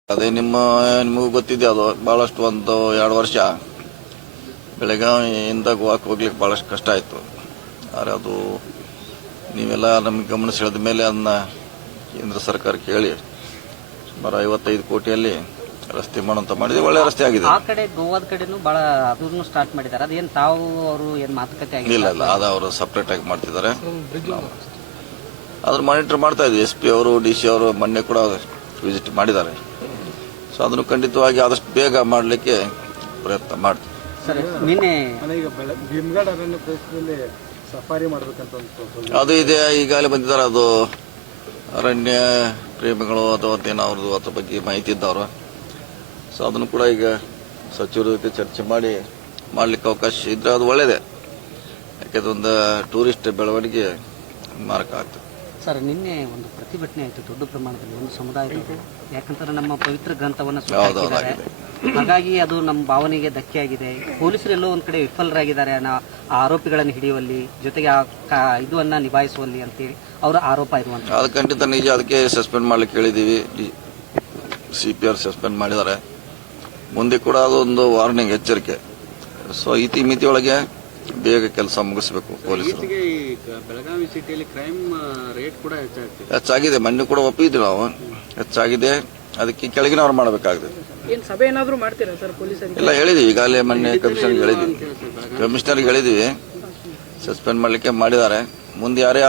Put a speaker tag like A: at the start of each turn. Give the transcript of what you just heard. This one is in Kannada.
A: ಅದೇ ನಿಮಗೂ ಗೊತ್ತಿದೆ, ಅದು ಬಹಳಷ್ಟು ಒಂದು 2 ವರ್ಷ ಬೆಳಗಾವಿಯಿಂದ ಗೋವಾಕ್ಕೆ ಹೋಗ್ಲಿಕ್ಕೆ ಬಹಳಷ್ಟು ಕಷ್ಟ ಆಯಿತು. ಆದರೆ ಅದು ನೀವೆಲ್ಲ ನಮಗೆ ಗಮನ ಸೆಳೆದ ಮೇಲೆ ಅದನ್ನ ಕೇಂದ್ರ ಸರ್ಕಾರ ಕೇಳಿ ಸುಮಾರು 55 ಕೋಟಿಯಲ್ಲಿ ರಸ್ತೆ ಮಾಡುವಂತ ಮಾಡಿದೆ. ಒಳ್ಳೆ ರಸ್ತೆ ಆಗಿದೆ.
B: ಆ ಕಡೆ ಗೋವಾದ ಕಡೆನೂ ಬಹಳ ಅದನ್ನು ಸ್ಟಾರ್ಟ್ ಮಾಡಿದ್ದಾರೆ. ಅದೇನು ತಾವು ಅವರು ಏನು ಮಾತುಕತೆ ಆಗಿಲ್ಲ?
A: ಇಲ್ಲ, ಅದು ಅವರು ಸಪರೇಟ್ ಆಗಿ ಮಾಡ್ತಿದ್ದಾರೆ. ಅದ್ರ ಮಾನಿಟರ್ ಮಾಡ್ತಾ ಇದ್ವಿ. SP ಅವರು, DC ಅವರು ಮೊನ್ನೆ ಕೂಡ ವಿಸಿಟ್ ಮಾಡಿದ್ದಾರೆ. ಸೊ ಅದನ್ನು ಖಂಡಿತವಾಗಿ ಆದಷ್ಟು ಬೇಗ ಮಾಡಲಿಕ್ಕೆ ಪ್ರಯತ್ನ ಮಾಡ್ತೀವಿ.
B: ಸರ್, ನಿನ್ನೆ
C: ಭೀಮಗಢ ಅರಣ್ಯ ಪ್ರದೇಶದಲ್ಲಿ ಸಫಾರಿ ಮಾಡಬೇಕಂತ
A: ಅದು ಇದೆ, ಈಗಾಗಲೇ ಬಂದಿದ್ದಾರೆ. ಅದು ಅರಣ್ಯ ಪ್ರೇಮಿಗಳು ಅಥವಾ ಅವ್ರದ್ದು ಅದ್ರ ಬಗ್ಗೆ ಮಾಹಿತಿ ಇದ್ದವರು. ಸೊ ಅದನ್ನು ಕೂಡ ಈಗ ಸಚಿವರ ಜೊತೆ ಚರ್ಚೆ ಮಾಡಿ ಮಾಡಲಿಕ್ಕೆ ಅವಕಾಶ ಇದ್ರೆ ಅದು ಒಳ್ಳೇದೇ. ಯಾಕೆಂದ್ರೆ ಒಂದು ಟೂರಿಸ್ಟ್ ಬೆಳವಣಿಗೆ ಮಾರಕ ಆಗ್ತದೆ.
B: ಸರ್, ನಿನ್ನೆ ಒಂದು ಪ್ರತಿಭಟನೆ ಆಯಿತು ದೊಡ್ಡ ಪ್ರಮಾಣದಲ್ಲಿ ಒಂದು ಸಮುದಾಯದ. ಯಾಕಂದ್ರೆ ನಮ್ಮ ಪವಿತ್ರ ಗ್ರಂಥವನ್ನು ಹಾಗಾಗಿ ಅದು ನಮ್ಮ ಭಾವನೆಗೆ ಧಕ್ಕೆ ಆಗಿದೆ. ಪೊಲೀಸರು ಎಲ್ಲೋ ಒಂದ್ ಕಡೆ ವಿಫಲರಾಗಿದ್ದಾರೆ ಆ ಆರೋಪಿಗಳನ್ನು ಹಿಡಿಯುವಲ್ಲಿ, ಜೊತೆಗೆ ಇದನ್ನ ನಿಭಾಯಿಸುವಲ್ಲಿ ಅಂತೇಳಿ ಅವರ ಆರೋಪ ಇರುವಂತ.
A: ಅದು ಖಂಡಿತ ನಿಜ. ಅದಕ್ಕೆ ಸಸ್ಪೆಂಡ್ ಮಾಡ್ಲಿಕ್ಕೆ ಹೇಳಿದೀವಿ. CPR ಸಸ್ಪೆಂಡ್ ಮಾಡಿದ್ದಾರೆ. ಮುಂದೆ ಕೂಡ ಅದೊಂದು ವಾರ್ನಿಂಗ್, ಎಚ್ಚರಿಕೆ. ಸೊ ಇತಿಮಿತಿಯೊಳಗೆ ಬೇಗ ಕೆಲಸ ಮುಗಿಸಬೇಕು ಪೊಲೀಸರು.
B: ಬೆಳಗಾವಿ ಸಿಟಿಯಲ್ಲಿ ಕ್ರೈಮ್ ರೇಟ್ ಕೂಡ
A: ಹೆಚ್ಚಾಗಿದೆ. ಮೊನ್ನೆ ಕೂಡ ಒಪ್ಪಿದ್ವಿ ನಾವು, ಹೆಚ್ಚಾಗಿದೆ. ಅದಕ್ಕೆ ಕೆಳಗಿನವ್ರು ಮಾಡಬೇಕಾಗಿದೆ.
D: ಸಭೆ ಏನಾದ್ರು ಮಾಡ್ತೀರಾ ಸರ್ ಪೊಲೀಸರಿಗೆ?
A: ಇಲ್ಲ, ಹೇಳಿದೀವಿ ಈಗಾಗಲೇ. ಮೊನ್ನೆ ಕಮಿಷನರ್ಗೆ ಹೇಳಿದೀವಿ, ಸಸ್ಪೆಂಡ್ ಮಾಡ್ಲಿಕ್ಕೆ ಮಾಡಿದ್ದಾರೆ. ಮುಂದೆ ಯಾರೇ